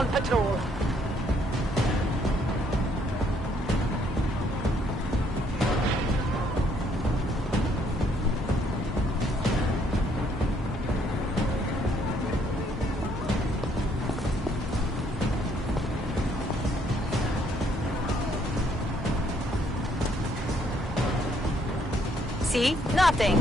on patrol. See? Nothing.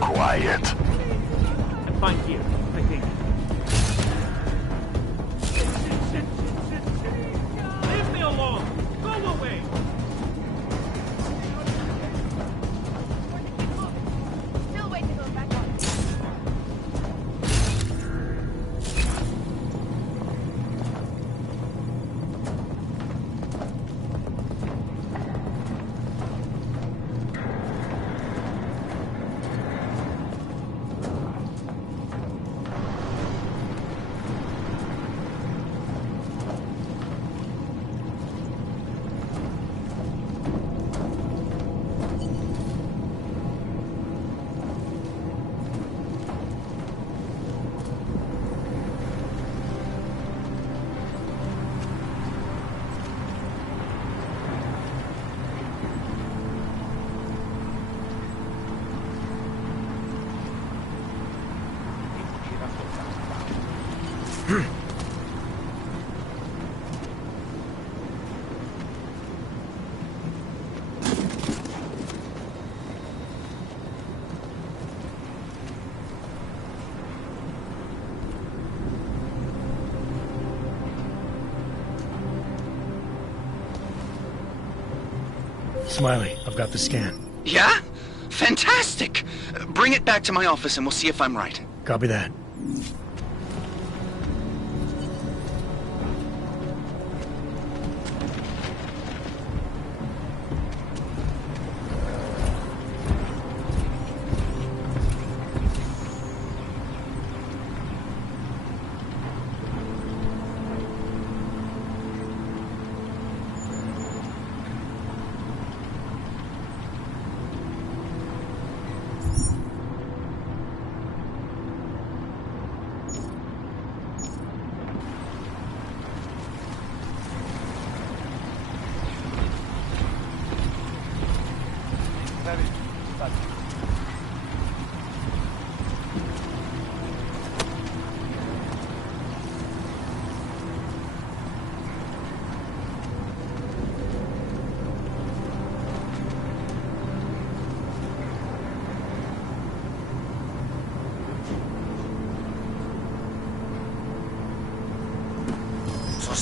Quiet. I'm fine here, I think. Leave me alone! Go away! Still wait to go back on. Smiley, I've got the scan. Yeah? Fantastic! Bring it back to my office and we'll see if I'm right. Copy that.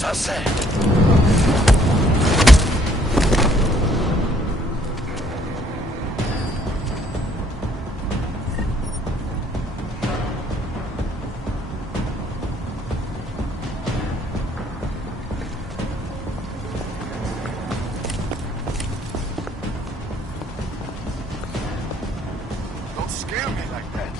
Zase. Don't scare me like that.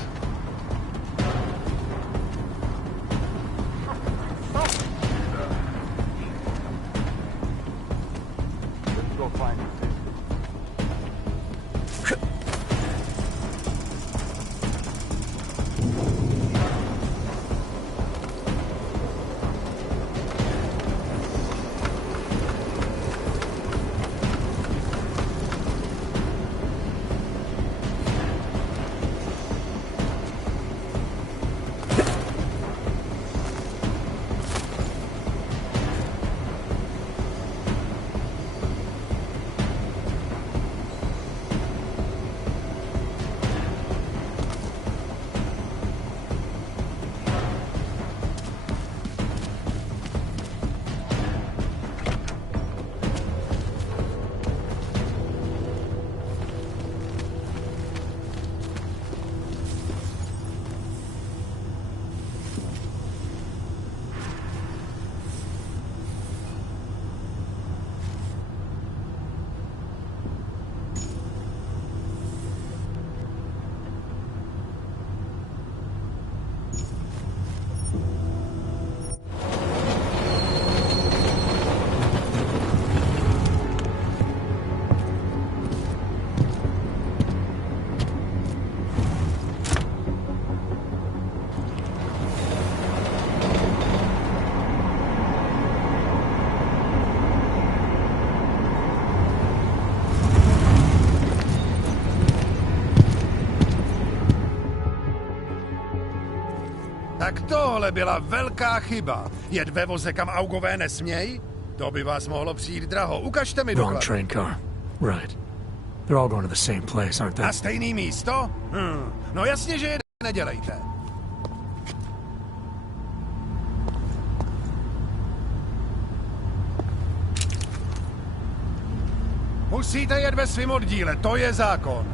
Tohle byla velká chyba. Jet ve voze, kam augové nesmějí? To by vás mohlo přijít draho. Ukažte mi Wrong doklad. train car. Right. They're all going to the same place, aren't they? Na stejný místo? No jasně, že je nedělejte. Musíte jet ve svým oddíle, to je zákon.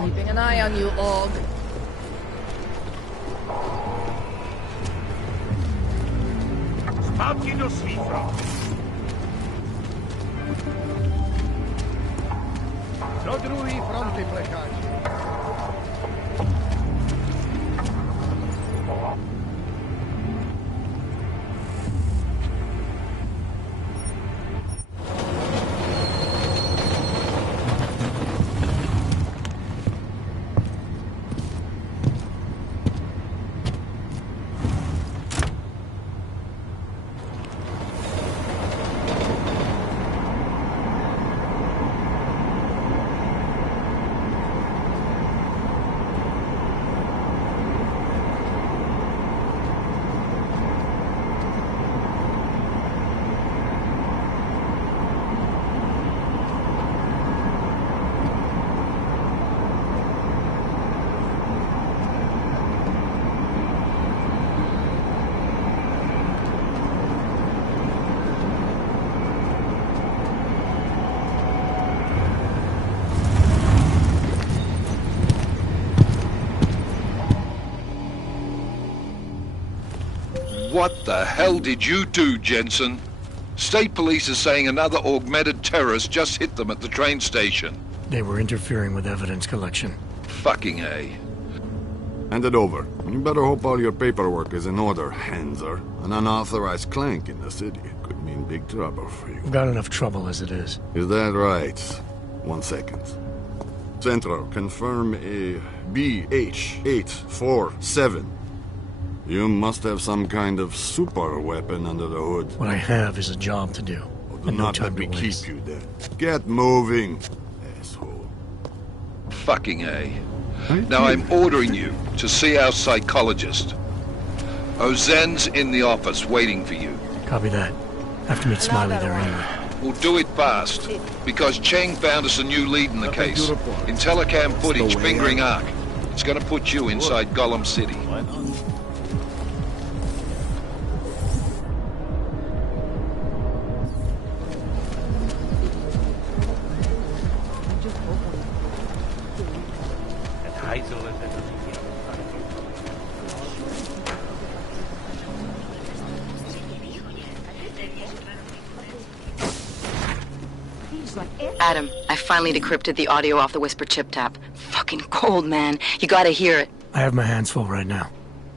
Keeping an eye on you, Og. Zpátky do svých front. Do druhý fronty, plecháči. What the hell did you do, Jensen? State police is saying another augmented terrorist just hit them at the train station. They were interfering with evidence collection. Fucking A. Hand it over. You better hope all your paperwork is in order, Hanser. An unauthorized clank in the city could mean big trouble for you. We've got enough trouble as it is. Is that right? 1 second. Central, confirm a BH-847. You must have some kind of super weapon under the hood. What I have is a job to do. Do And no not let time me to keep waste. you there. Get moving, asshole. Fucking A. Now I'm ordering you to see our psychologist. Ozen's in the office waiting for you. Copy that. Have to meet Smiley there anyway. We'll do it fast, because Cheng found us a new lead in the case. In telecam footage fingering Ark. It's gonna put you inside Gollum City. Adam, I finally decrypted the audio off the Whisper chip tap. Fucking cold, man. You gotta hear it. I have my hands full right now.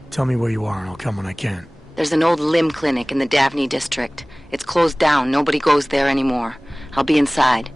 Tell me where you are and I'll come when I can. There's an old limb clinic in the Daphne district. It's closed down. Nobody goes there anymore. I'll be inside.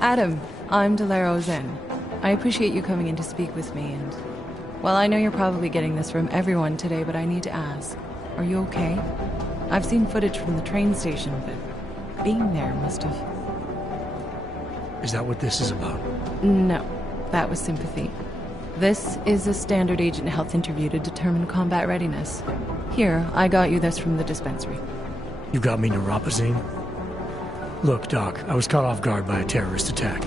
Adam, I'm Delaro Zen. I appreciate you coming in to speak with me, and... Well, I know you're probably getting this from everyone today, but I need to ask. Are you okay? I've seen footage from the train station, but being there must have... Is that what this is about? No, that was sympathy. This is a standard agent health interview to determine combat readiness. Here, I got you this from the dispensary. You got me neuropazine? Look, Doc, I was caught off guard by a terrorist attack.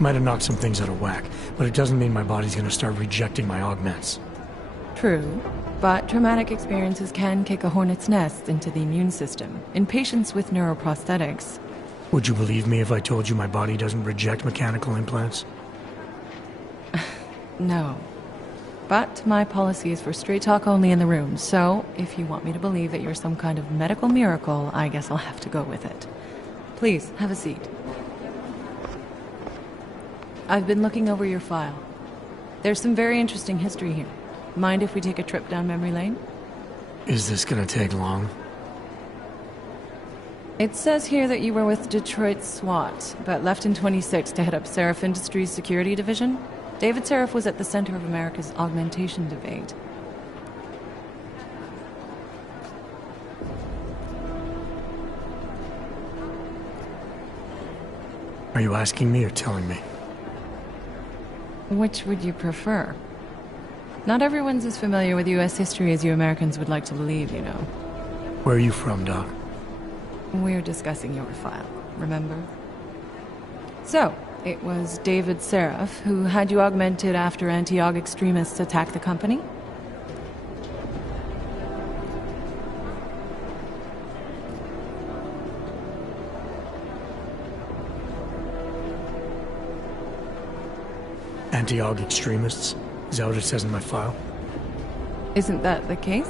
Might have knocked some things out of whack, but it doesn't mean my body's gonna start rejecting my augments. True, but traumatic experiences can kick a hornet's nest into the immune system. In patients with neuroprosthetics... Would you believe me if I told you my body doesn't reject mechanical implants? No. But my policy is for straight talk only in the room, so if you want me to believe that you're some kind of medical miracle, I guess I'll have to go with it. Please, have a seat. I've been looking over your file. There's some very interesting history here. Mind if we take a trip down memory lane? Is this gonna take long? It says here that you were with Detroit SWAT, but left in 26 to head up Seraph Industries' security division. David Seraph was at the center of America's augmentation debate. Are you asking me or telling me? Which would you prefer? Not everyone's as familiar with U.S. history as you Americans would like to believe, you know. Where are you from, Doc? We're discussing your file, remember? So, it was David Seraph who had you augmented after anti-aug extremists attacked the company? Anti-aug extremists? Is that what it says in my file? Isn't that the case?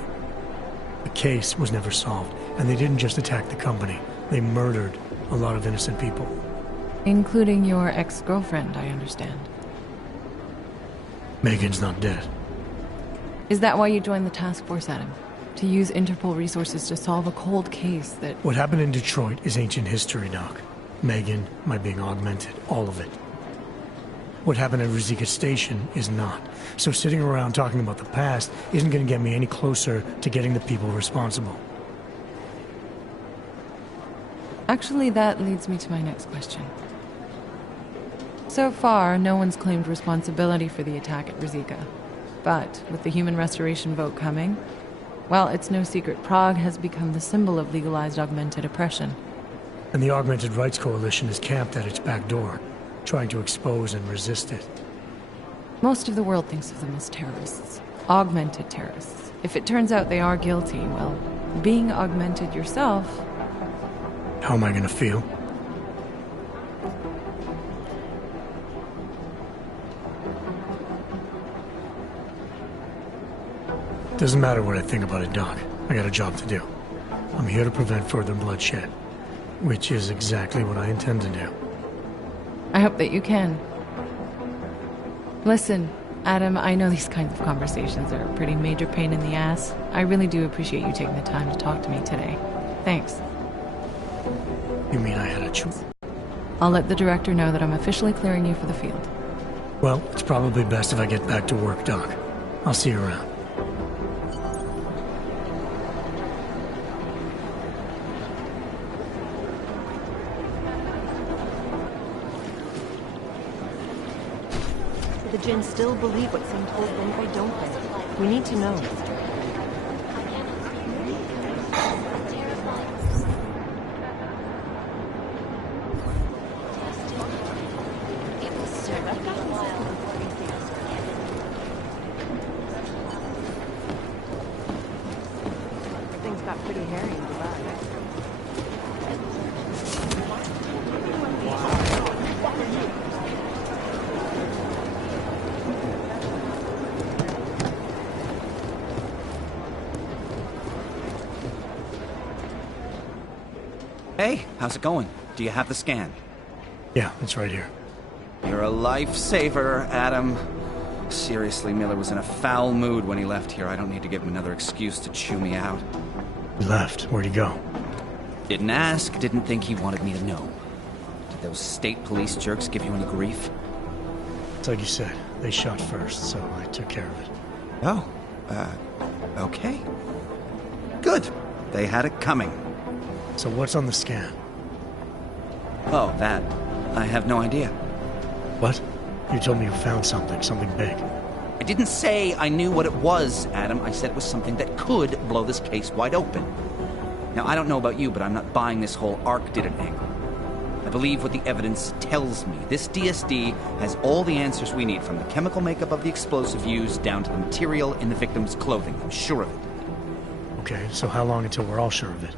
The case was never solved, and they didn't just attack the company. They murdered a lot of innocent people. Including your ex-girlfriend, I understand. Megan's not dead. Is that why you joined the task force, Adam? To use Interpol resources to solve a cold case that... What happened in Detroit is ancient history, Doc. Megan, my being augmented, all of it. What happened at Ruzicka Station is not. So sitting around talking about the past isn't going to get me any closer to getting the people responsible. Actually, that leads me to my next question. So far, no one's claimed responsibility for the attack at Ruzicka. But with the human restoration vote coming, well, it's no secret Prague has become the symbol of legalized augmented oppression. And the Augmented Rights Coalition is camped at its back door, trying to expose and resist it. Most of the world thinks of them as terrorists. Augmented terrorists. If it turns out they are guilty, well, being augmented yourself... How am I gonna feel? Doesn't matter what I think about it, Doc. I got a job to do. I'm here to prevent further bloodshed, which is exactly what I intend to do. I hope that you can. Listen, Adam, I know these kinds of conversations are a pretty major pain in the ass. I really do appreciate you taking the time to talk to me today. Thanks. You mean I had a choice? I'll let the director know that I'm officially clearing you for the field. Well, it's probably best if I get back to work, Doc. I'll see you around. The Jinn still believe what's being told them, or don't they? We need to know. Things got pretty hairy in Dubai. Hey, how's it going? Do you have the scan? Yeah, it's right here. You're a lifesaver, Adam. Seriously, Miller was in a foul mood when he left here. I don't need to give him another excuse to chew me out. He left. Where'd he go? Didn't ask, didn't think he wanted me to know. Did those state police jerks give you any grief? It's like you said, they shot first, so I took care of it. Oh, okay. Good. They had it coming. So what's on the scan? Oh, that. I have no idea. What? You told me you found something big. I didn't say I knew what it was, Adam. I said it was something that could blow this case wide open. Now, I don't know about you, but I'm not buying this whole Ark did it angle. I believe what the evidence tells me. This DSD has all the answers we need, from the chemical makeup of the explosive used down to the material in the victim's clothing. I'm sure of it. Okay, so how long until we're all sure of it?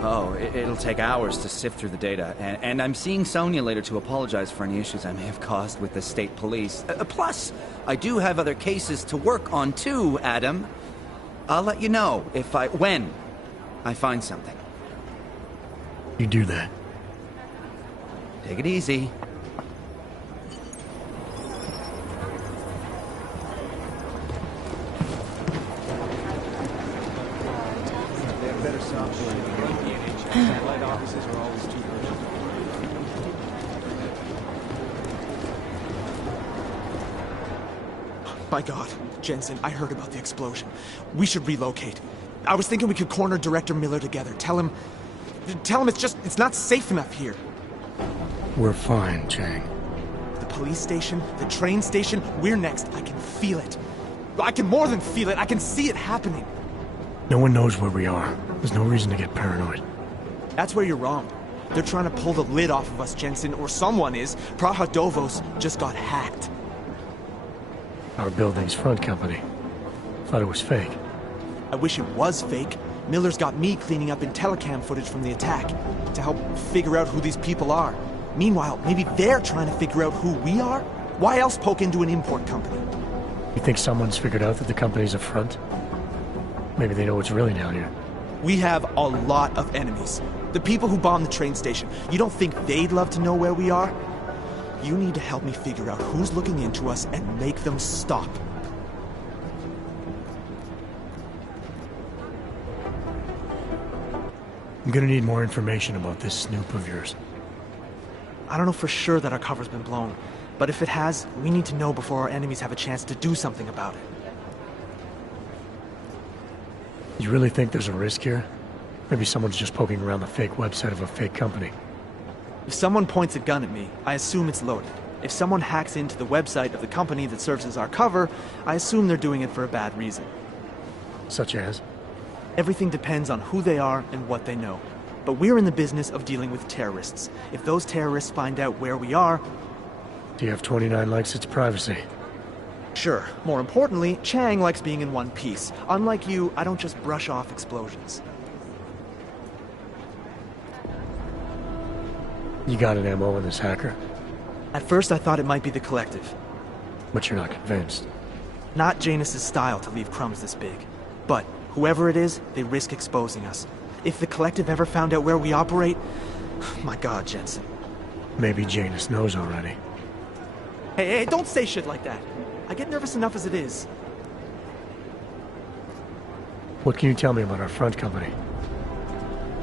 Oh, it'll take hours to sift through the data, and I'm seeing Sonia later to apologize for any issues I may have caused with the state police. Plus, I do have other cases to work on too, Adam. I'll let you know when I find something. You do that. Take it easy. My God, Jensen, I heard about the explosion. We should relocate. I was thinking we could corner Director Miller together. Tell him it's not safe enough here. We're fine, Chang. The police station, the train station, we're next. I can feel it. I can more than feel it. I can see it happening. No one knows where we are. There's no reason to get paranoid. That's where you're wrong. They're trying to pull the lid off of us, Jensen, or someone is. Praha Dovos just got hacked. Our building's front company. Thought it was fake. I wish it was fake. Miller's got me cleaning up IntelliCam footage from the attack to help figure out who these people are. Meanwhile, maybe they're trying to figure out who we are? Why else poke into an import company? You think someone's figured out that the company's a front? Maybe they know what's really down here. We have a lot of enemies. The people who bombed the train station. You don't think they'd love to know where we are? You need to help me figure out who's looking into us and make them stop. I'm gonna need more information about this snoop of yours. I don't know for sure that our cover's been blown, but if it has, we need to know before our enemies have a chance to do something about it. You really think there's a risk here? Maybe someone's just poking around the fake website of a fake company. If someone points a gun at me, I assume it's loaded. If someone hacks into the website of the company that serves as our cover, I assume they're doing it for a bad reason. Such as? Everything depends on who they are and what they know. But we're in the business of dealing with terrorists. If those terrorists find out where we are... Do you have 29 likes its privacy? Sure. More importantly, Chang likes being in one piece. Unlike you, I don't just brush off explosions. You got an MO in this hacker? At first I thought it might be the Collective. But you're not convinced? Not Janus's style to leave crumbs this big. But whoever it is, they risk exposing us. If the Collective ever found out where we operate... My God, Jensen. Maybe Janus knows already. Hey, don't say shit like that. I get nervous enough as it is. What can you tell me about our front company?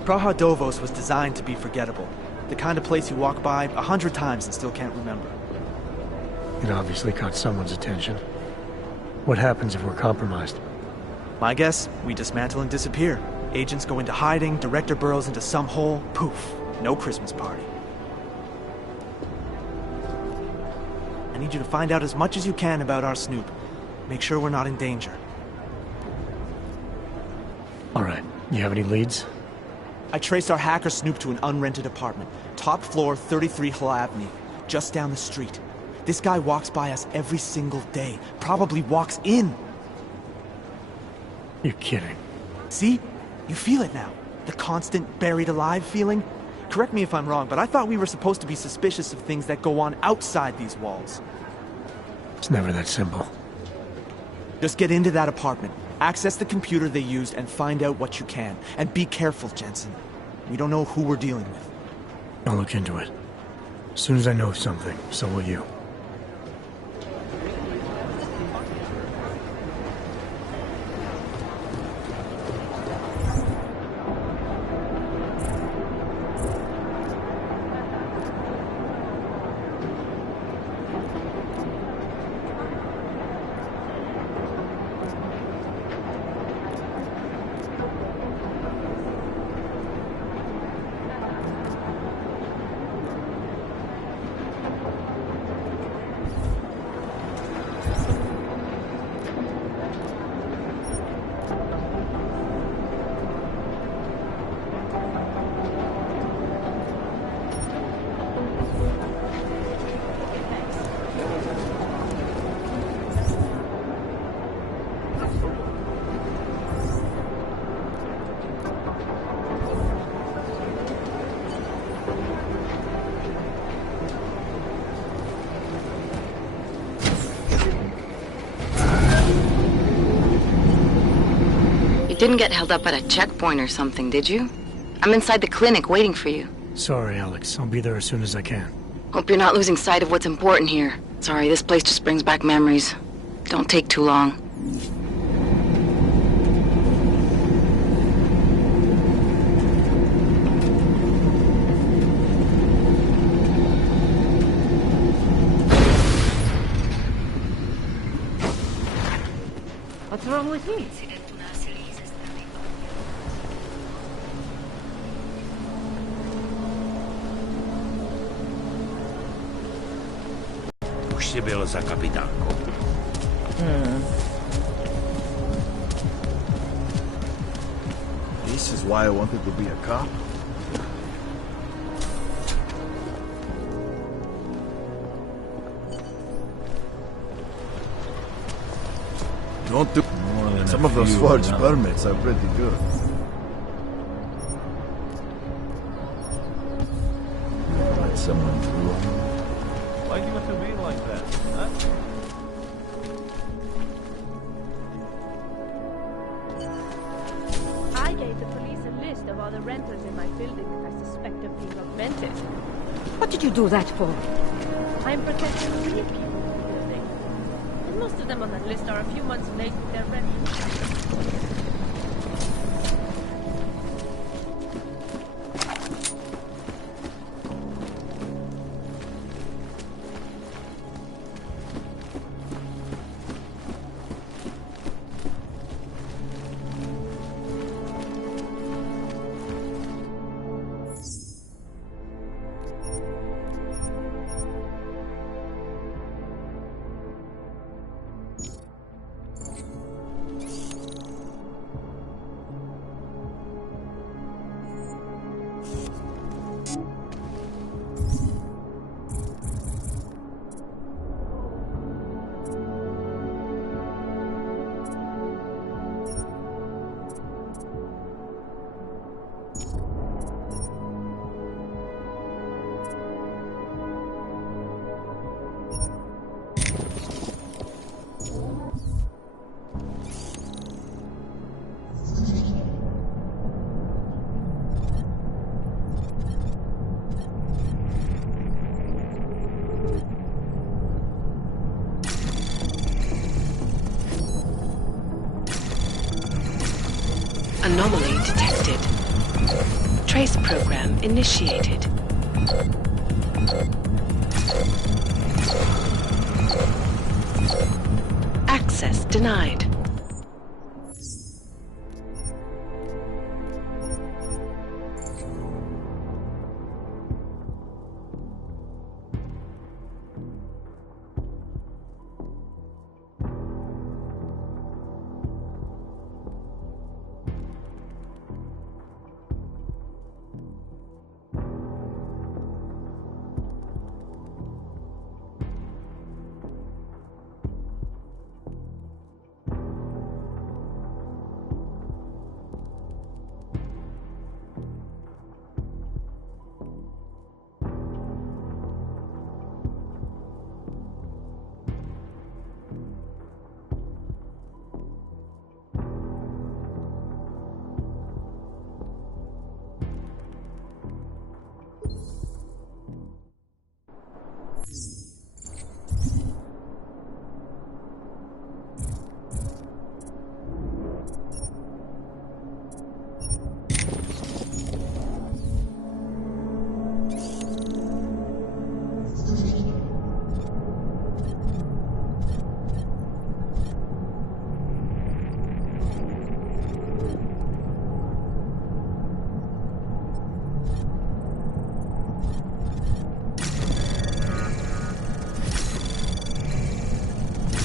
Praha Dovos was designed to be forgettable. The kind of place you walk by 100 times and still can't remember. It obviously caught someone's attention. What happens if we're compromised? My guess, we dismantle and disappear. Agents go into hiding, Director burrows into some hole, poof, no Christmas party. I need you to find out as much as you can about our Snoop. Make sure we're not in danger. All right. You have any leads? I traced our hacker Snoop to an unrented apartment. Top floor, 33 Hull Avenue. Just down the street. This guy walks by us every single day. Probably walks in. You're kidding. See? You feel it now. The constant buried alive feeling. Correct me if I'm wrong, but I thought we were supposed to be suspicious of things that go on outside these walls. It's never that simple. Just get into that apartment. Access the computer they used and find out what you can. And be careful, Jensen. We don't know who we're dealing with. I'll look into it. As soon as I know something, so will you. Didn't get held up at a checkpoint or something, did you? I'm inside the clinic waiting for you. Sorry, Alex. I'll be there as soon as I can. Hope you're not losing sight of what's important here. Sorry, this place just brings back memories. Don't take too long. What's wrong with me? Už jsi byl za kapitánkou. This is why I wanted to be a cop. Don't do more than some of those forged permits are pretty good. Let someone through. Why do you have to be like that? Huh? I gave the police a list of all the renters in my building that I suspect of being augmented. What did you do that for? I'm protecting 3 people in the building. And most of them on that list are a few months late with their rent. Anomaly detected. Trace program initiated. Access denied.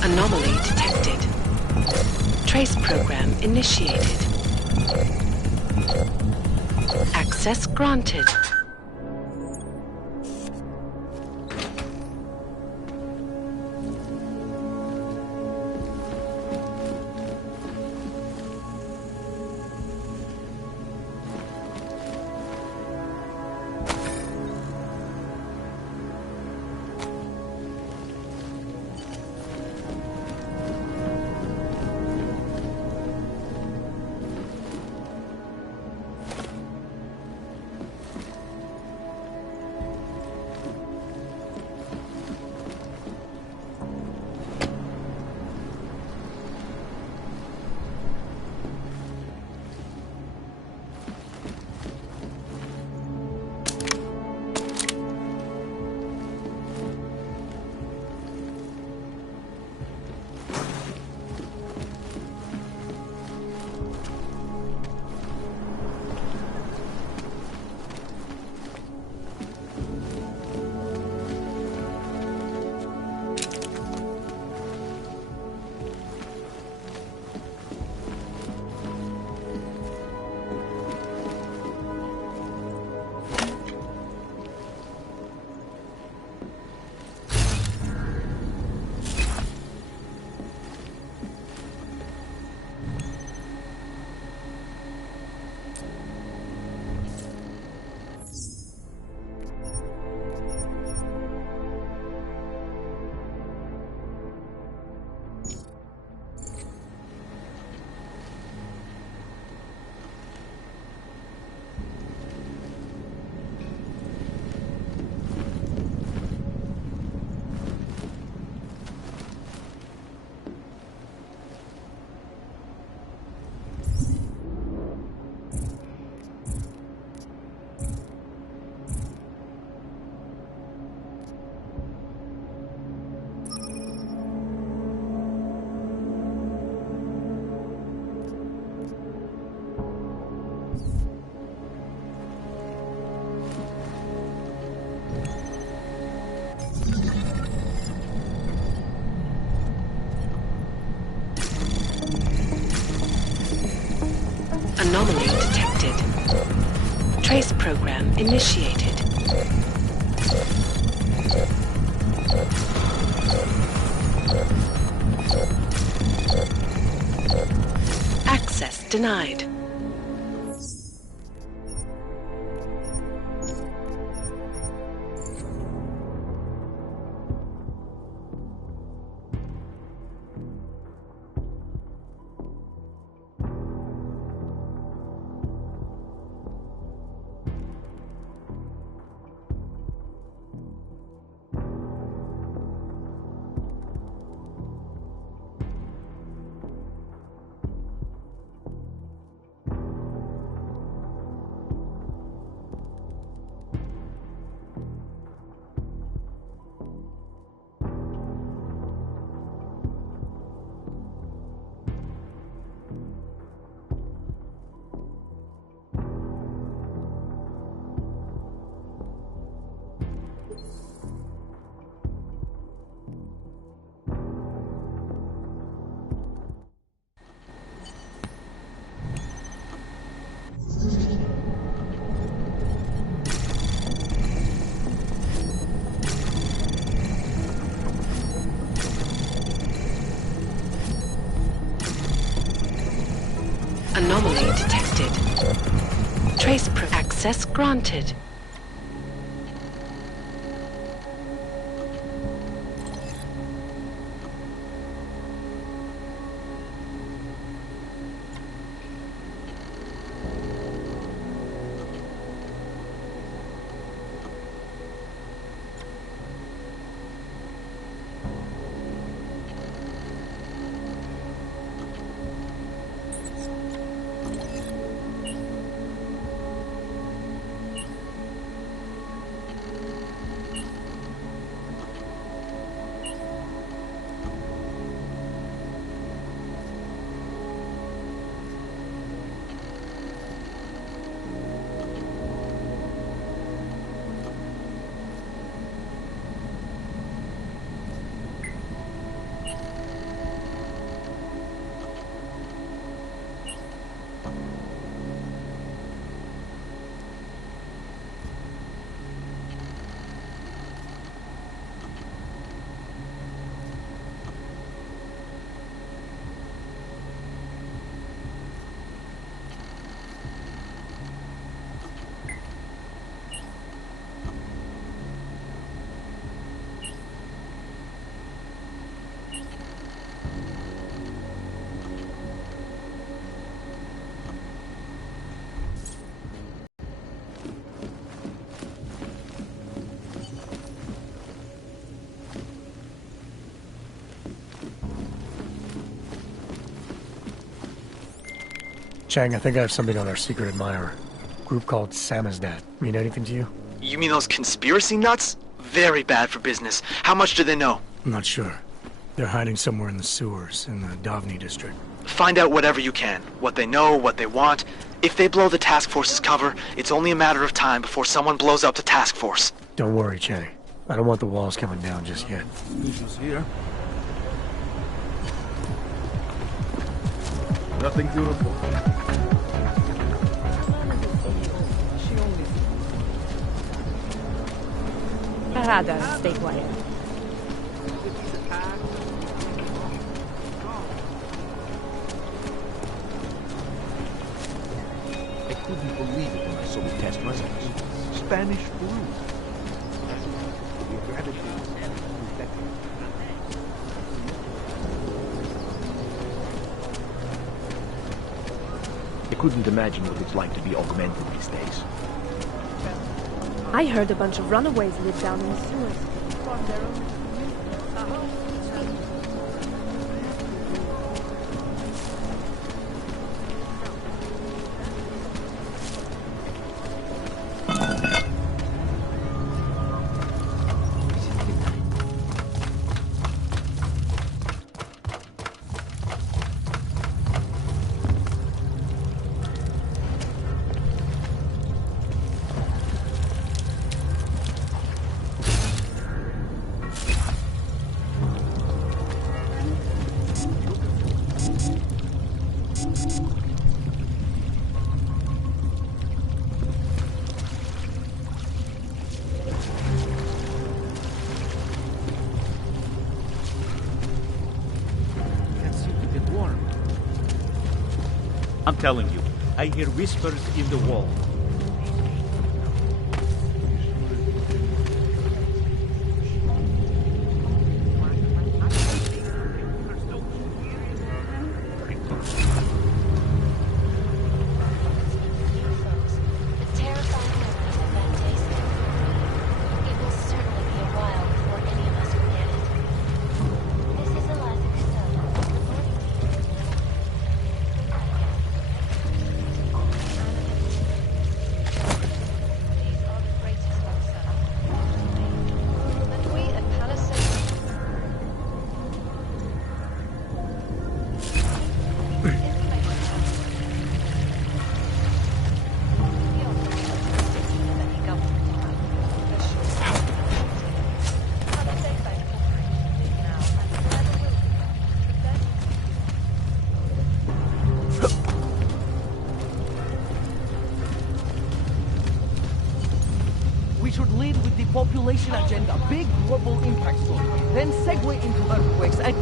Anomaly detected. Trace program initiated. Access granted. Anomaly detected. Trace program initiated. Access denied. Anomaly detected. Trace access granted. Chang, I think I have something on our secret admirer. Group called Samizdat. Mean anything to you? You mean those conspiracy nuts? Very bad for business. How much do they know? I'm not sure. They're hiding somewhere in the sewers, in the Davni district. Find out whatever you can. What they know, what they want. If they blow the task force's cover, it's only a matter of time before someone blows up the task force. Don't worry, Chang. I don't want the walls coming down just yet. She's here. Nothing to report. Parada, stay quiet. I couldn't believe it when I saw the test results. Spanish flu. I couldn't imagine what it's like to be augmented these days. I heard a bunch of runaways live down in the sewers. Form their own I'm telling you, I hear whispers in the wall. Population agenda, big global impact story, then segue into earthquakes and...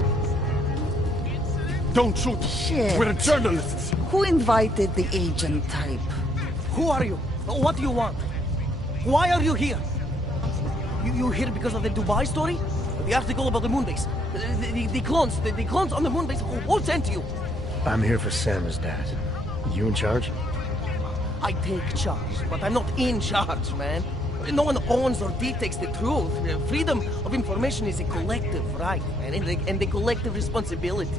Don't shoot! Shit. We're journalists! Who invited the agent type? Who are you? What do you want? Why are you here? You here because of the Dubai story? The article about the moon base? The clones on the moon base? Who sent you? I'm here for Sam's dad. You in charge? I take charge, but I'm not in charge, man. No one owns or dictates the truth. Freedom of information is a collective right, and a collective responsibility.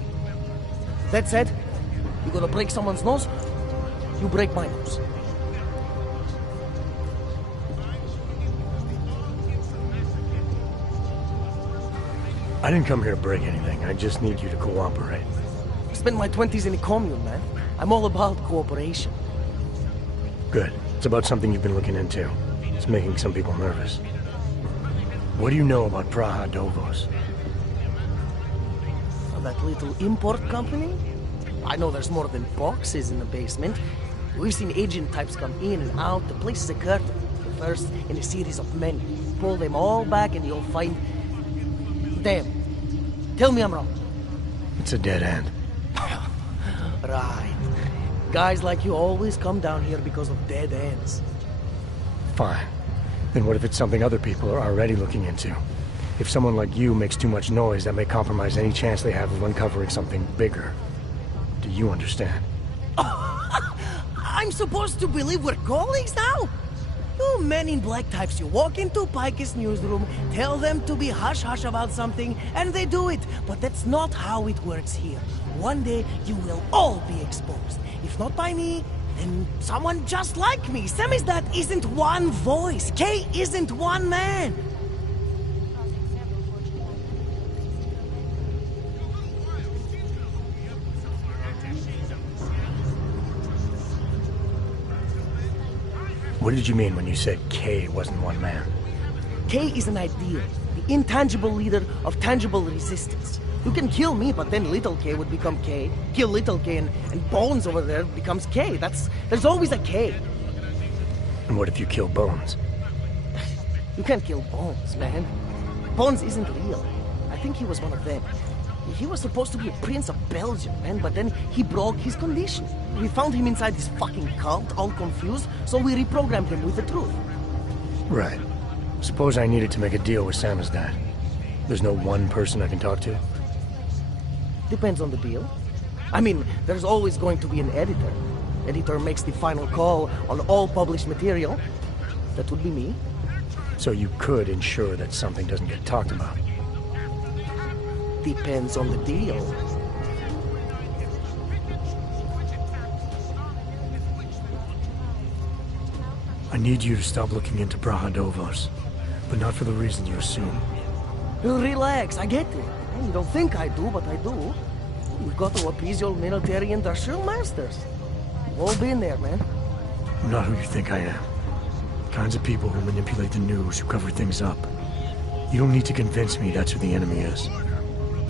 That said, you gonna break someone's nose, you break my nose. I didn't come here to break anything. I just need you to cooperate. I spent my 20s in a commune, man. I'm all about cooperation. Good. It's about something you've been looking into. It's making some people nervous. What do you know about Praha Dovos? That little import company? I know there's more than boxes in the basement. We've seen agent types come in and out. The place is a curtain. The first in a series of many. Pull them all back and you'll find... Damn. Tell me I'm wrong. It's a dead end. Right. Guys like you always come down here because of dead ends. Fine. Then what if it's something other people are already looking into? If someone like you makes too much noise, that may compromise any chance they have of uncovering something bigger. Do you understand? I'm supposed to believe we're colleagues now? You men in black types, you walk into Pike's newsroom, tell them to be hush-hush about something, and they do it. But that's not how it works here. One day, you will all be exposed. If not by me, then someone just like me. Samizdat isn't one voice. K isn't one man. What did you mean when you said K wasn't one man? K is an ideal, the intangible leader of tangible resistance. You can kill me, but then little K would become K. Kill little K and Bones over there becomes K. There's always a K. And what if you kill Bones? You can't kill Bones, man. Bones isn't real. I think he was one of them. He was supposed to be a prince of Belgium, man, but then he broke his condition. We found him inside this fucking cult, all confused, so we reprogrammed him with the truth. Right. Suppose I needed to make a deal with Samizdat. There's no one person I can talk to? Depends on the deal. I mean, there's always going to be an editor. Editor makes the final call on all published material. That would be me. So you could ensure that something doesn't get talked about? Depends on the deal. I need you to stop looking into Praha Dovos, but not for the reason you assume. Relax, I get it. You don't think I do, but I do. We've got to appease your military industrial masters. We've all been there, man. I'm not who you think I am. Kinds of people who manipulate the news, who cover things up. You don't need to convince me that's who the enemy is.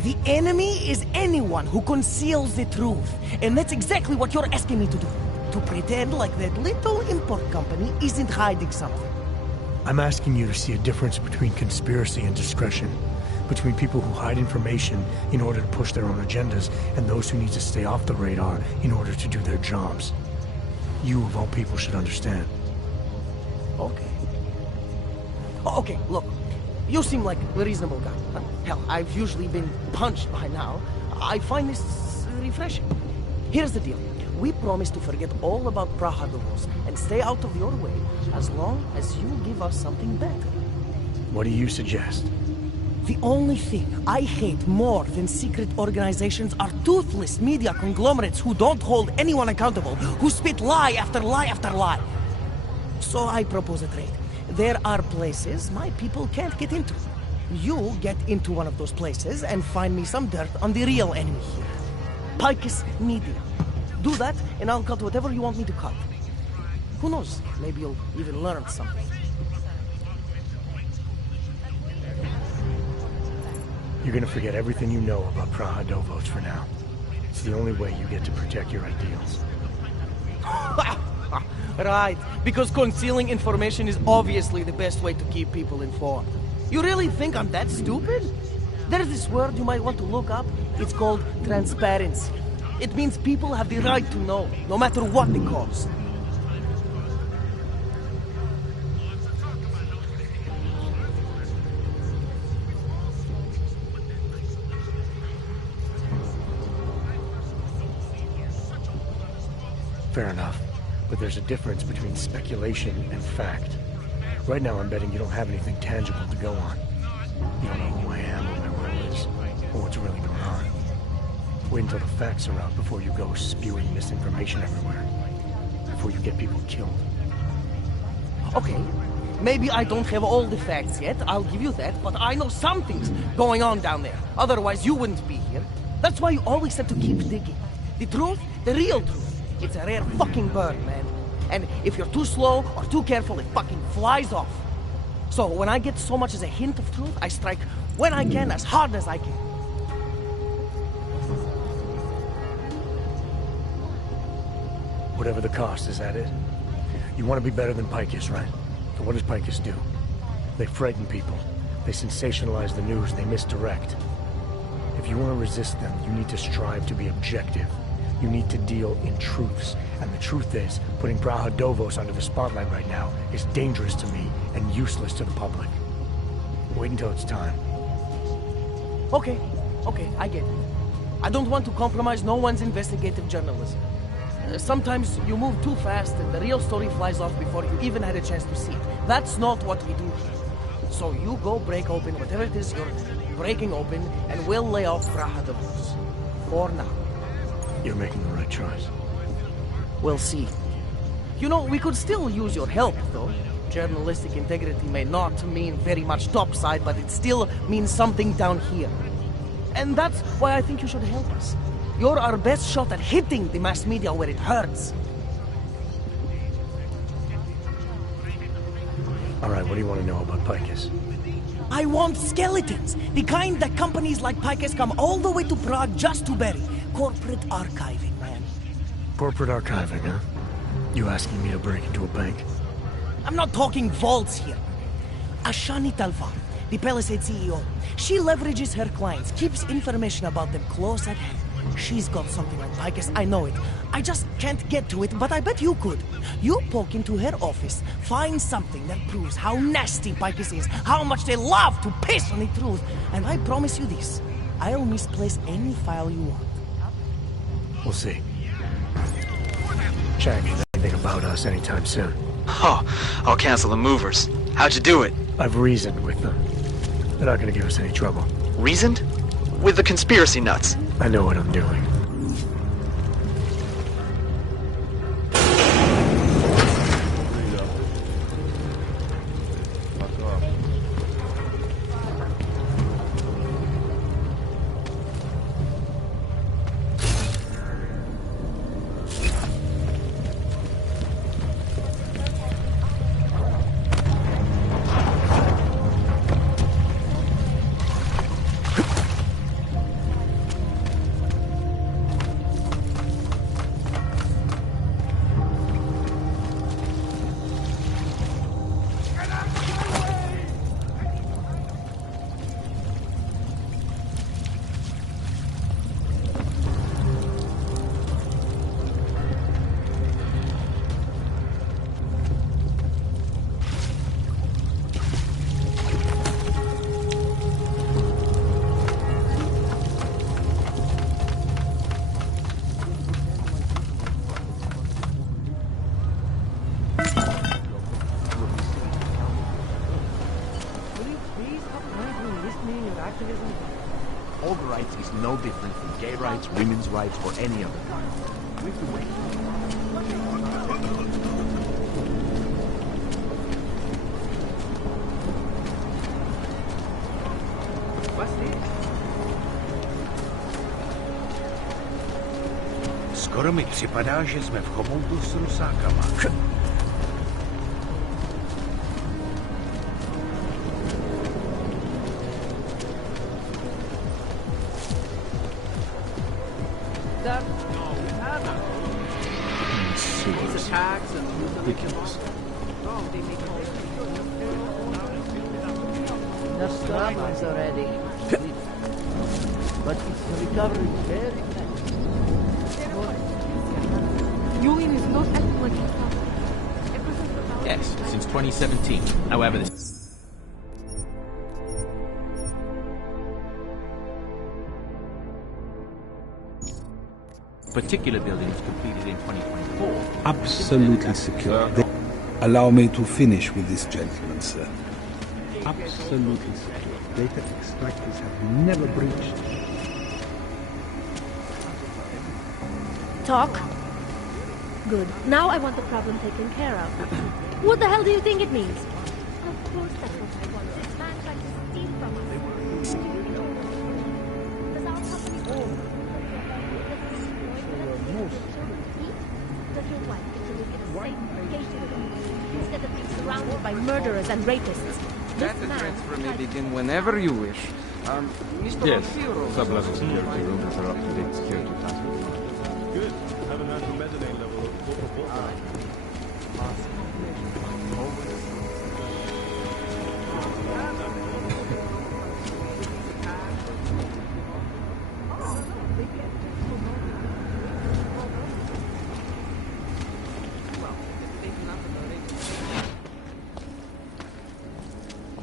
The enemy is anyone who conceals the truth. And that's exactly what you're asking me to do. To pretend like that little import company isn't hiding something. I'm asking you to see a difference between conspiracy and discretion. between people who hide information in order to push their own agendas and those who need to stay off the radar in order to do their jobs. You, of all people, should understand. Okay. Okay, look. You seem like a reasonable guy. Hell, I've usually been punched by now. I find this refreshing. Here's the deal. We promise to forget all about Praha-Dovos and stay out of your way as long as you give us something better. What do you suggest? The only thing I hate more than secret organizations are toothless media conglomerates who don't hold anyone accountable, who spit lie after lie after lie. So I propose a trade. There are places my people can't get into. You get into one of those places and find me some dirt on the real enemy here. Picus Media. Do that, and I'll cut whatever you want me to cut. Who knows? Maybe you'll even learn something. You're gonna forget everything you know about Praha-Dovos for now. It's the only way you get to protect your ideals. Right, because concealing information is obviously the best way to keep people informed. You really think I'm that stupid? There's this word you might want to look up. It's called transparency. It means people have the right to know, no matter what the cost. Fair enough, but there's a difference between speculation and fact. Right now I'm betting you don't have anything tangible to go on. You don't know who I am, or my role is, or what's really going on. Wait until the facts are out before you go spewing misinformation everywhere. Before you get people killed. Okay, maybe I don't have all the facts yet, I'll give you that, but I know something's going on down there. Otherwise you wouldn't be here. That's why you always have to keep digging. The truth, the real truth. It's a rare fucking bird, man. And if you're too slow or too careful, it fucking flies off. So when I get so much as a hint of truth, I strike when I can, as hard as I can. Whatever the cost, is that it? You want to be better than Picus, right? So what does Picus do? They frighten people. They sensationalize the news. They misdirect. If you want to resist them, you need to strive to be objective. You need to deal in truths. And the truth is, putting Praha-Dovos under the spotlight right now is dangerous to me and useless to the public. Wait until it's time. Okay, I get it. I don't want to compromise no one's investigative journalism. Sometimes you move too fast and the real story flies off before you even had a chance to see it. That's not what we do here. So you go break open whatever it is you're breaking open, and we'll lay off Praha-Dovos. For now. You're making the right choice. We'll see. You know, we could still use your help, though. Journalistic integrity may not mean very much topside, but it still means something down here. And that's why I think you should help us. You're our best shot at hitting the mass media where it hurts. Alright, what do you want to know about Picus? I want skeletons. The kind that companies like Picus come all the way to Prague just to bury. Corporate archiving, man. Corporate archiving, huh? You asking me to break into a bank? I'm not talking vaults here. Ashani Talvan, the Palisade CEO, she leverages her clients, keeps information about them close at hand. She's got something on Picus, I know it. I just can't get to it, but I bet you could. You poke into her office, find something that proves how nasty Picus is, how much they love to piss on the truth, and I promise you this, I'll misplace any file you want. We'll see. Check anything about us anytime soon. Oh, I'll cancel the movers. How'd you do it? I've reasoned with them. They're not gonna give us any trouble. Reasoned? With the conspiracy nuts. I know what I'm doing. Org rights is no different from gay rights, women's rights, or any other kind. We have to wait. Skoro mi připadá, že jsme v chomoutu s rusákama. These attacks and ridiculous. Enough scrubbers already. But it's recovering very fast. Yulian is not acting like Yes, since 2017. However, this... particular building was completed in 2024. Absolutely secure. Allow me to finish with this gentleman, sir. Absolutely secure. Data extractors have never breached. Talk? Good. Now I want the problem taken care of. What the hell do you think it means? Of course that's what I want. This man tried to steal from us. Does our company own? Does your wife get to live in a safe, gated community instead of being surrounded by murderers and rapists? Data transfer may begin whenever you wish. Mr. Yes, O'Fear- sub-level security rooms are up-to-date security task. Good. Haven't had the mezzanine level of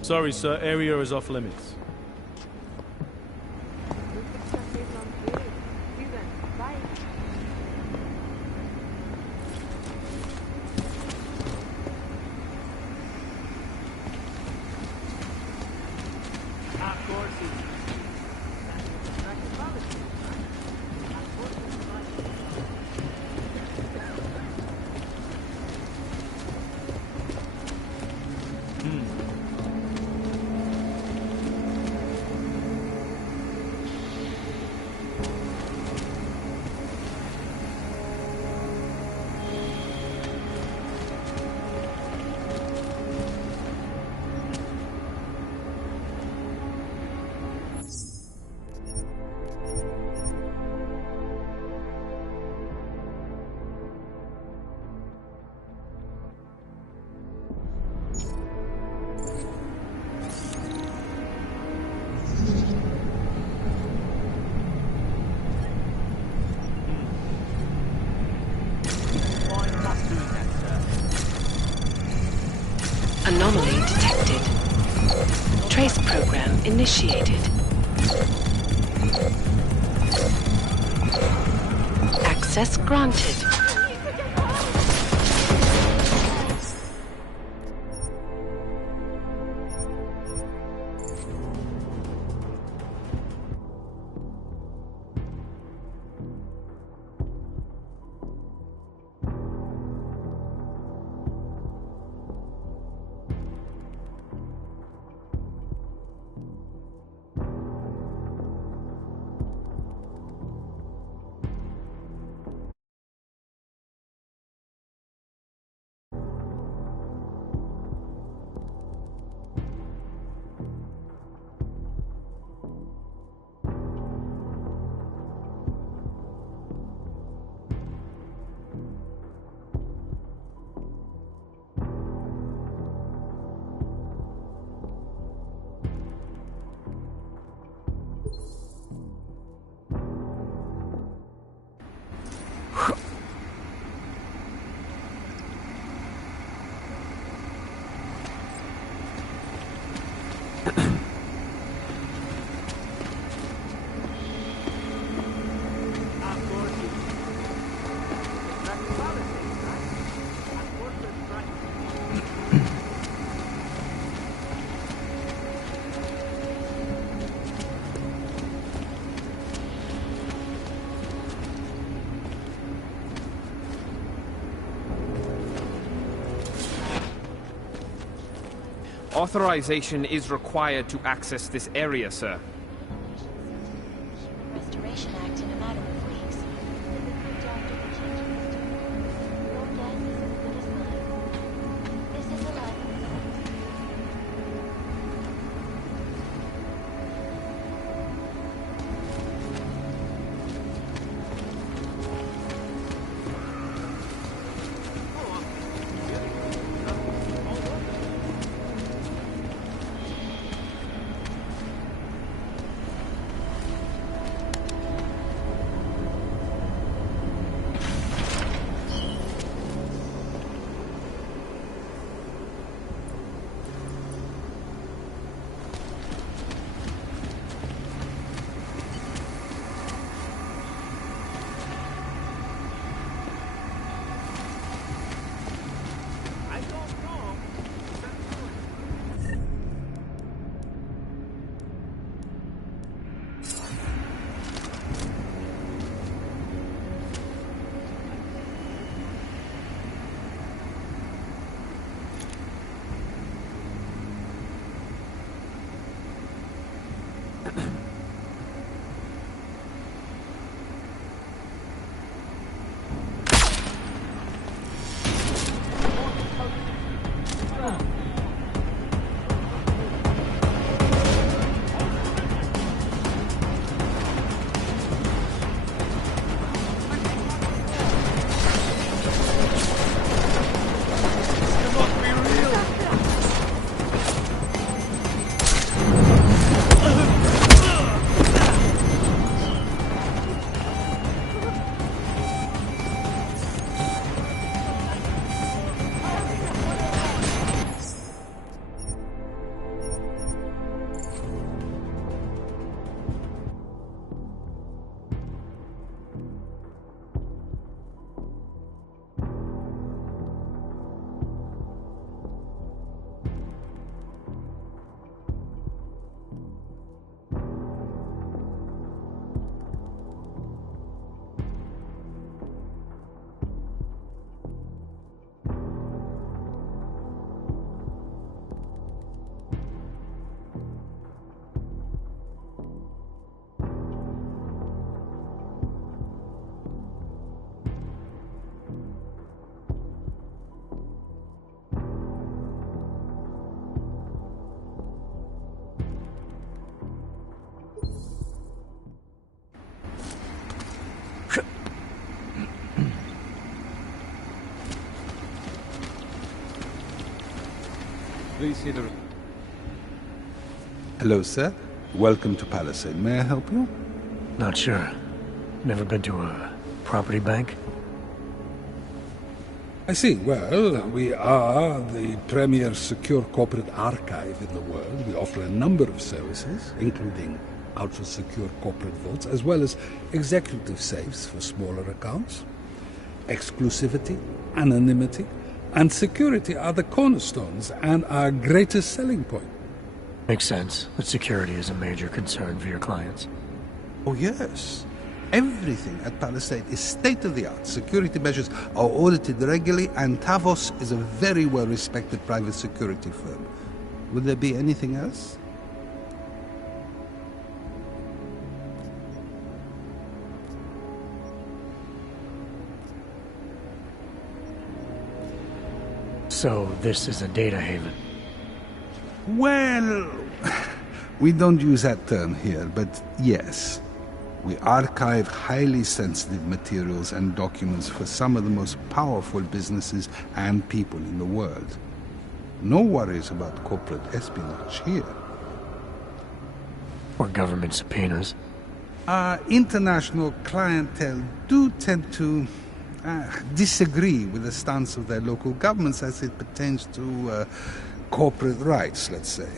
Sorry, sir. Area is off limits. Anomaly detected. Trace program initiated. Access granted. Authorization is required to access this area, sir. Restoration Act in a matter of weeks. This is a life. Please see the... Hello, sir. Welcome to Palisade. May I help you? Not sure. Never been to a property bank? I see. Well, we are the premier secure corporate archive in the world. We offer a number of services, including ultra-secure corporate vaults, as well as executive safes for smaller accounts. Exclusivity, anonymity, and security are the cornerstones and our greatest selling point. Makes sense that security is a major concern for your clients. Oh, yes. Everything at Palisade is state-of-the-art. Security measures are audited regularly, and Tavos is a very well-respected private security firm. Would there be anything else? So this is a data haven? Well, we don't use that term here, but yes. We archive highly sensitive materials and documents for some of the most powerful businesses and people in the world. No worries about corporate espionage here. Or government subpoenas. Our international clientele do tend to disagree with the stance of their local governments as it pertains to corporate rights, let's say.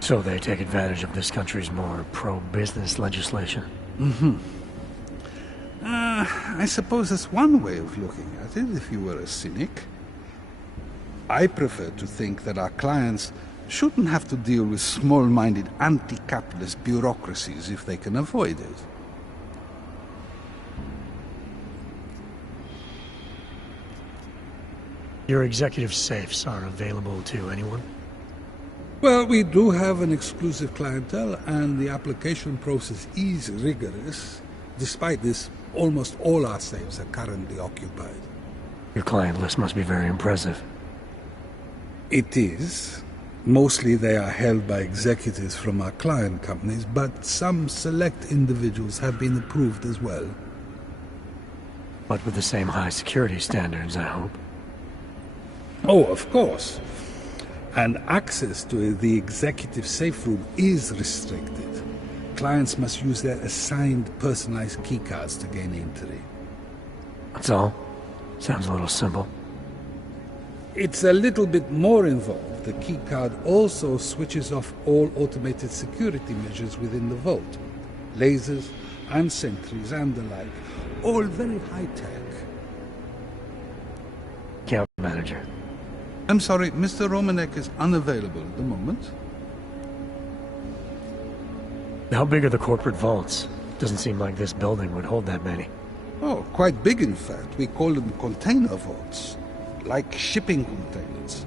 So they take advantage of this country's more pro-business legislation? Mm-hmm. I suppose that's one way of looking at it, if you were a cynic. I prefer to think that our clients shouldn't have to deal with small-minded anti-capitalist bureaucracies if they can avoid it. Your executive safes are available to anyone? Well, we do have an exclusive clientele, and the application process is rigorous. Despite this, almost all our safes are currently occupied. Your client list must be very impressive. It is. Mostly they are held by executives from our client companies, but some select individuals have been approved as well. But with the same high security standards, I hope. Oh, of course. And access to the executive safe room is restricted. Clients must use their assigned personalized keycards to gain entry. That's all? Sounds a little simple. It's a little bit more involved. The keycard also switches off all automated security measures within the vault. Lasers and sentries and the like. All very high-tech. Account manager. I'm sorry, Mr. Romanek is unavailable at the moment. How big are the corporate vaults? Doesn't seem like this building would hold that many. Oh, quite big in fact. We call them container vaults. Like shipping containers.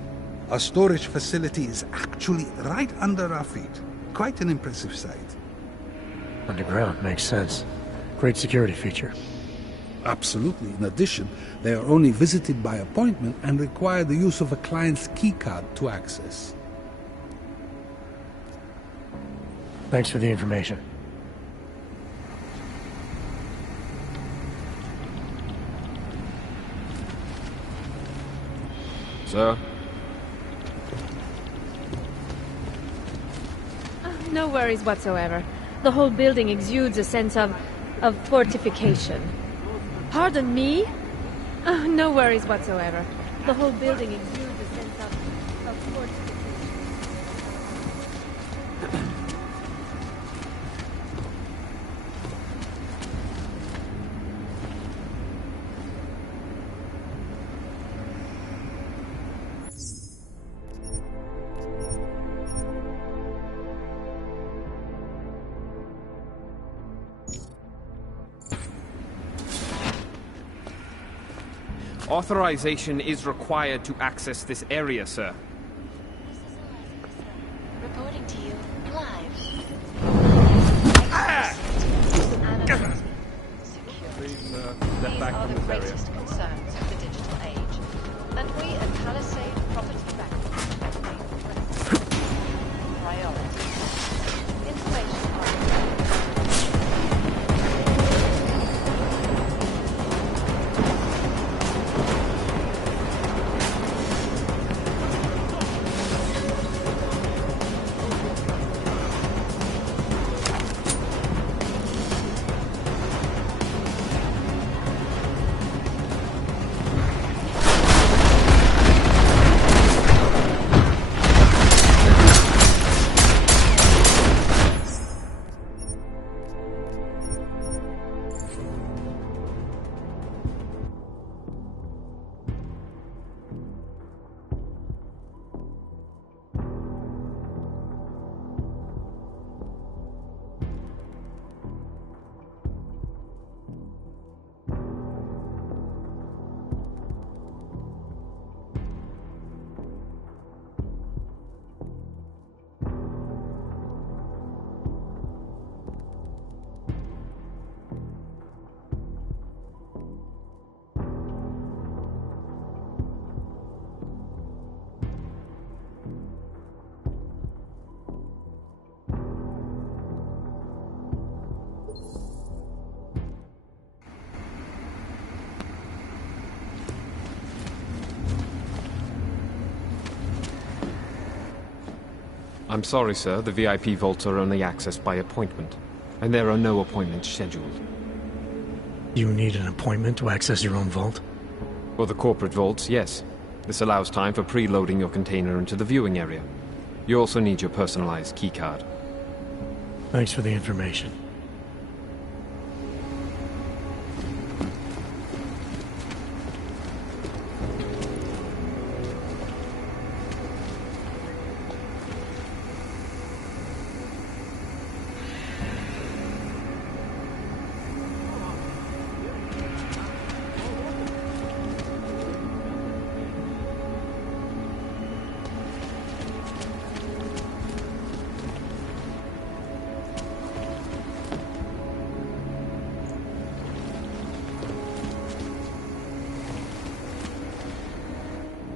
Our storage facility is actually right under our feet. Quite an impressive sight. Underground, makes sense. Great security feature. Absolutely. In addition, they are only visited by appointment and require the use of a client's keycard to access. Thanks for the information. Sir? No worries whatsoever. The whole building exudes a sense of fortification. Pardon me? No worries whatsoever. The whole building exudes a sense of fortification. Authorization is required to access this area, sir. Reporting to you live. Please, step These back are from the this area. greatest concerns of the digital age. And we at Palisade Property Management priority. Information on I'm sorry, sir. The VIP vaults are only accessed by appointment, and there are no appointments scheduled. You need an appointment to access your own vault? For the corporate vaults, yes. This allows time for preloading your container into the viewing area. You also need your personalized keycard. Thanks for the information.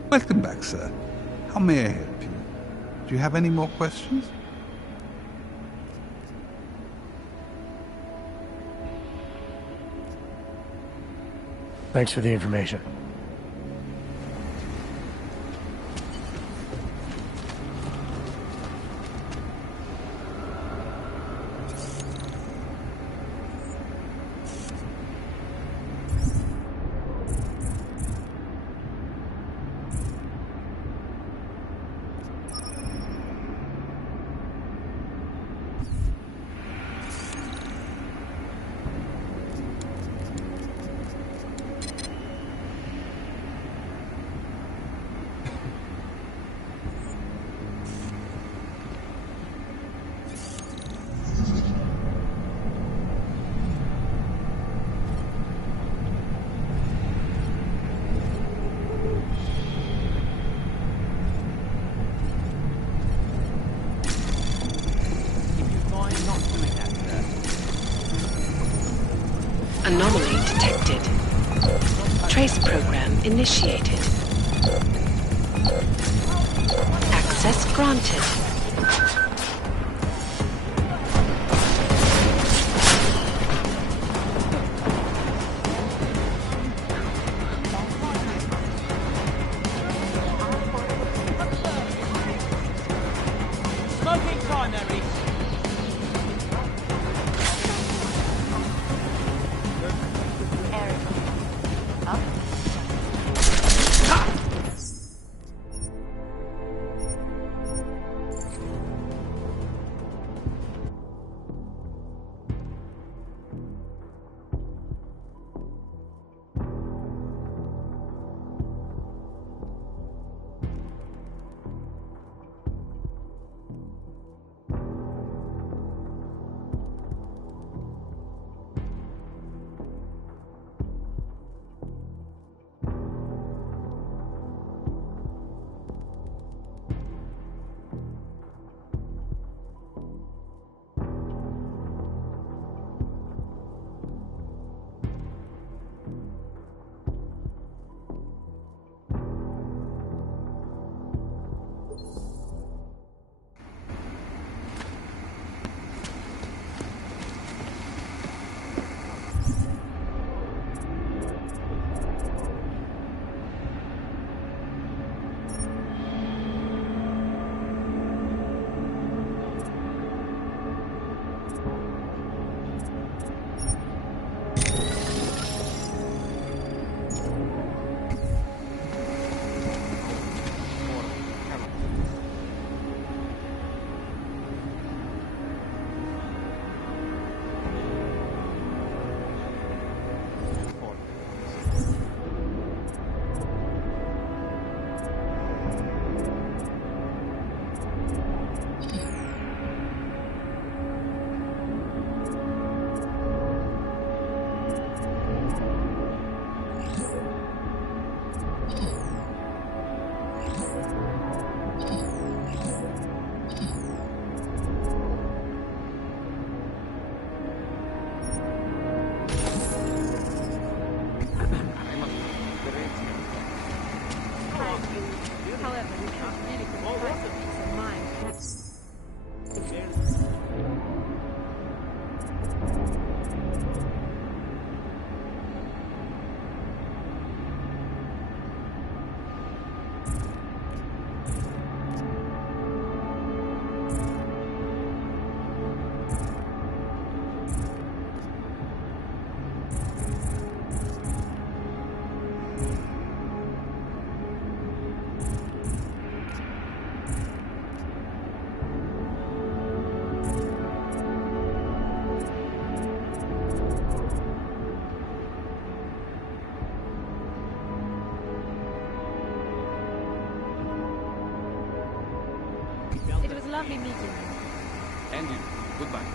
Welcome back, sir. How may I help you? Do you have any more questions? Thanks for the information. Anomaly detected. Trace program initiated. Access granted. Smoking primary. However, we can't really compromise the peace of mind. It was lovely meeting you. And you. Goodbye.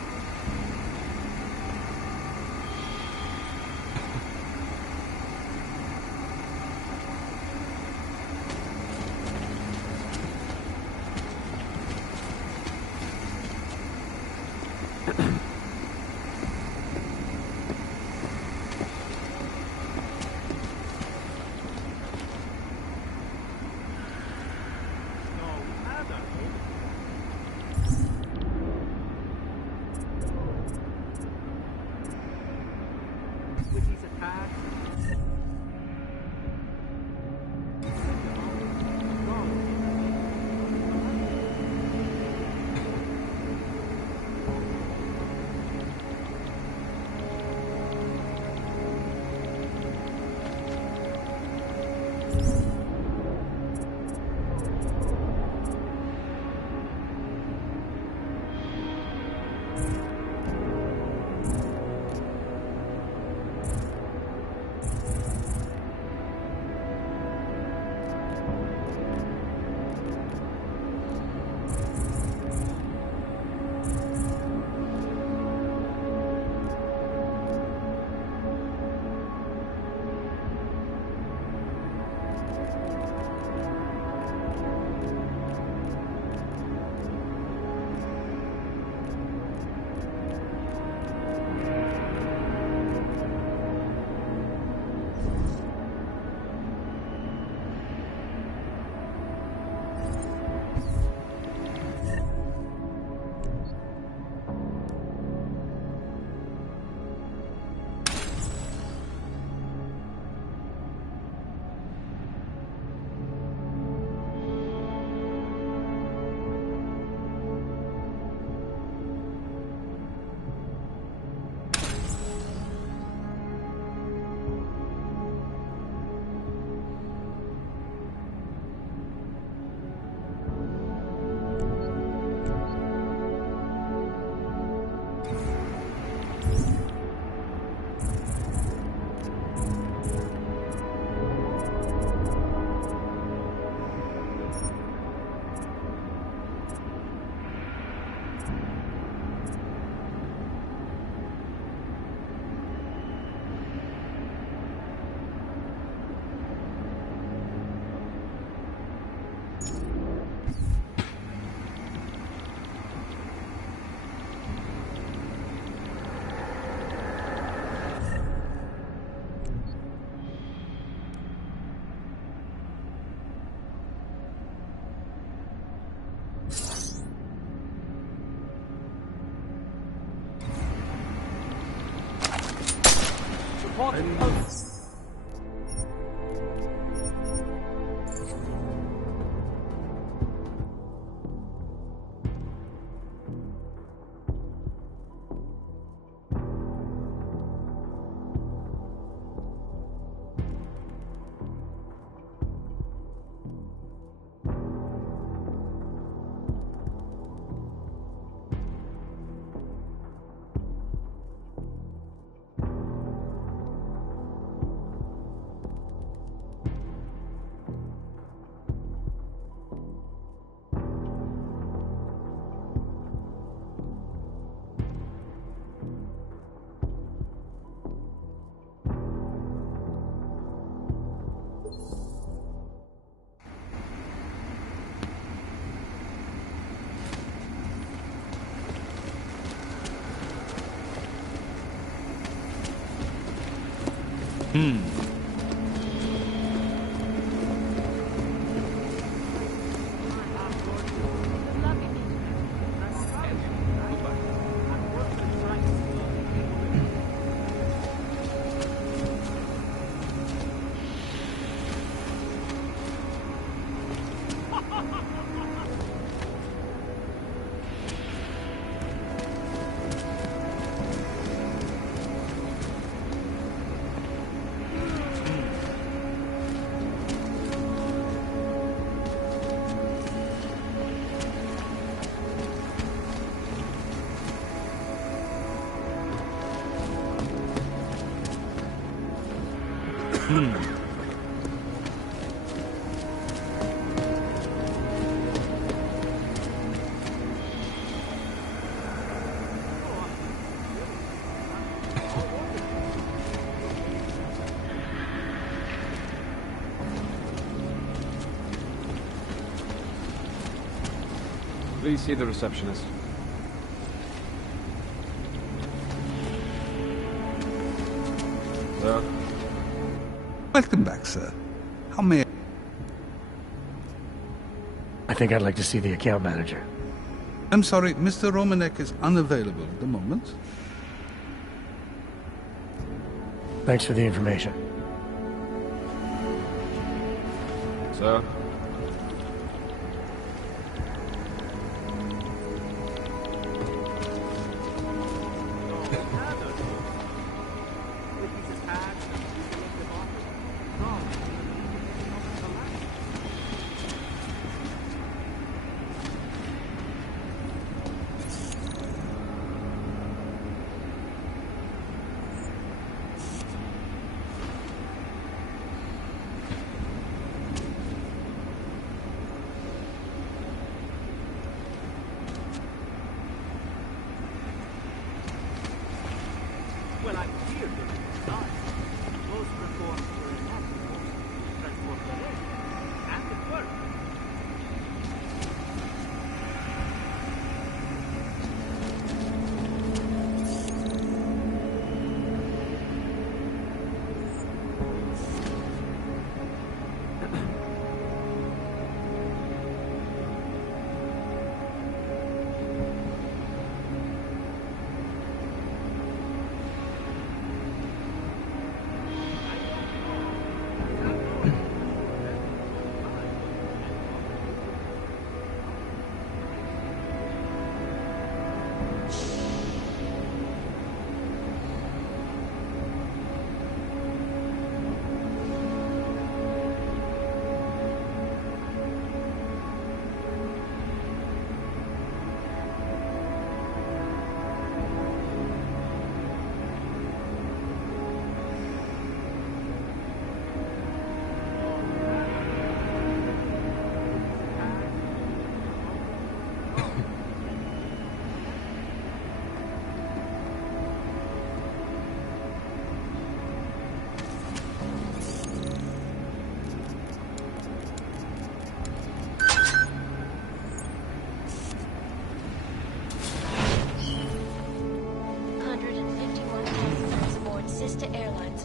Please see the receptionist. Sir? Welcome back, sir. How may I... I think I'd like to see the account manager. I'm sorry, Mr. Romanek is unavailable at the moment. Thanks for the information. Sir? Well, I'm here to start. Those reforms were enacted to transform the race, and it worked.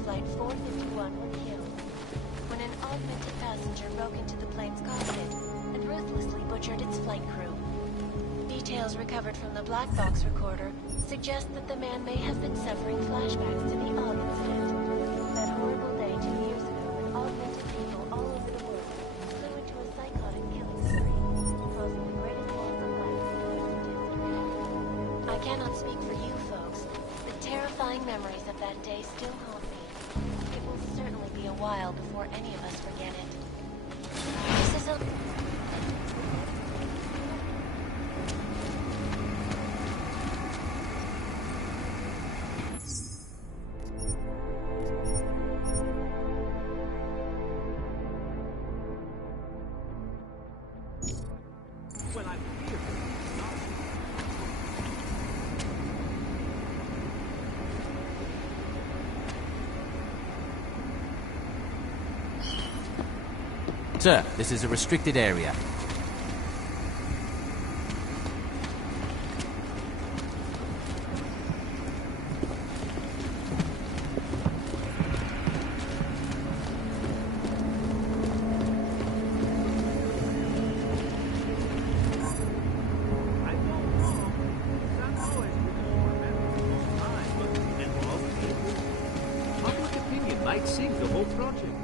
Flight 451 were killed when an augmented passenger broke into the plane's cockpit and ruthlessly butchered its flight crew. Details recovered from the black box recorder suggest that the man may have been suffering flashbacks to the Aug incident. cannot speak for you folks, but terrifying memories of that day still haunt me. It will certainly be a while before any of us forget it. This is a... Well, I'm here. Sir, this is a restricted area. Public opinion might sink the whole project.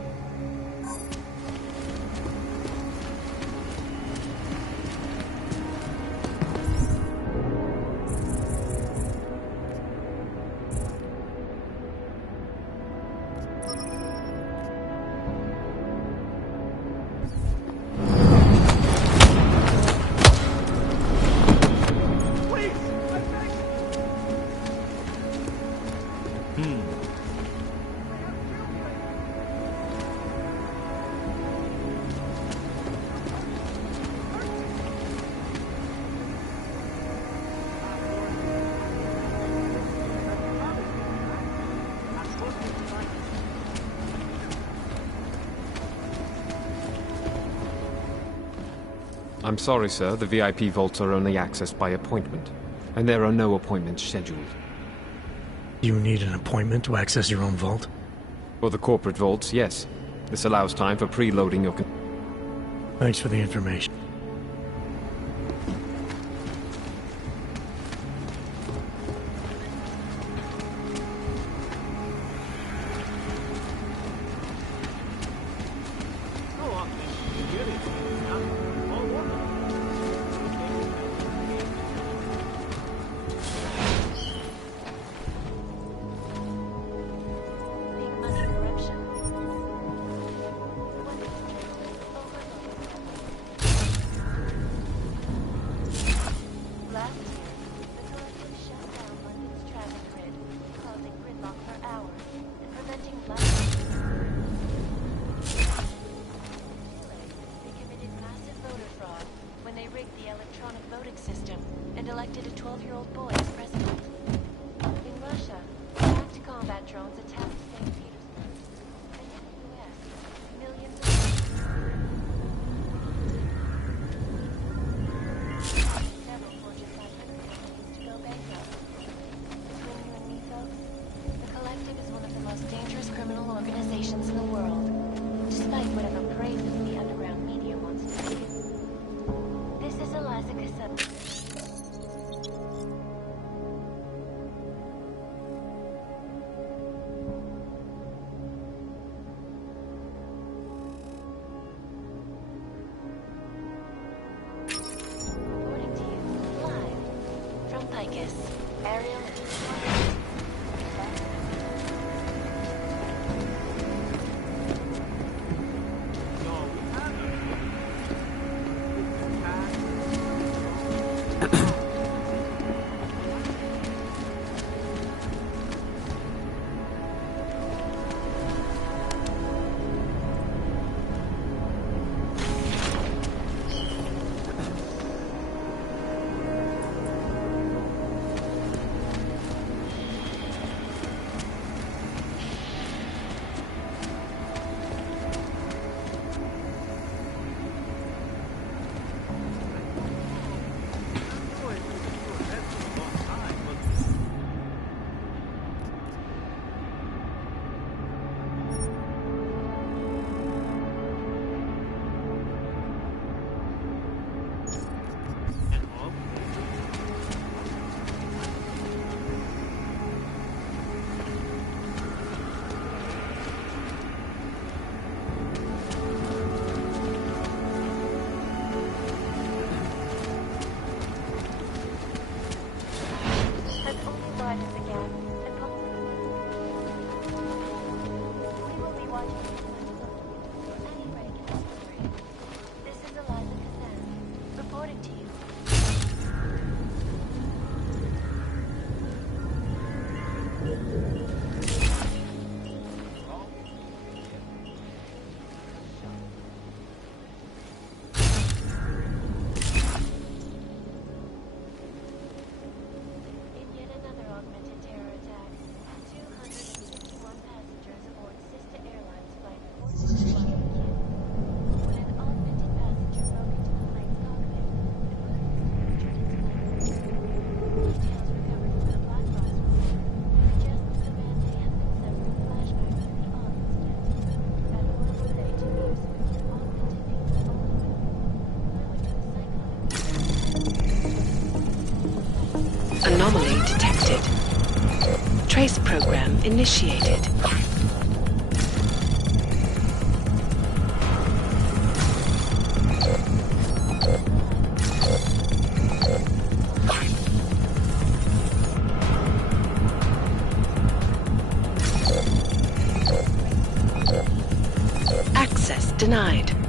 I'm sorry, sir. The VIP vaults are only accessed by appointment, and there are no appointments scheduled. You need an appointment to access your own vault? For the corporate vaults, yes. This allows time for preloading your... Thanks for the information. Trace program initiated. Access denied.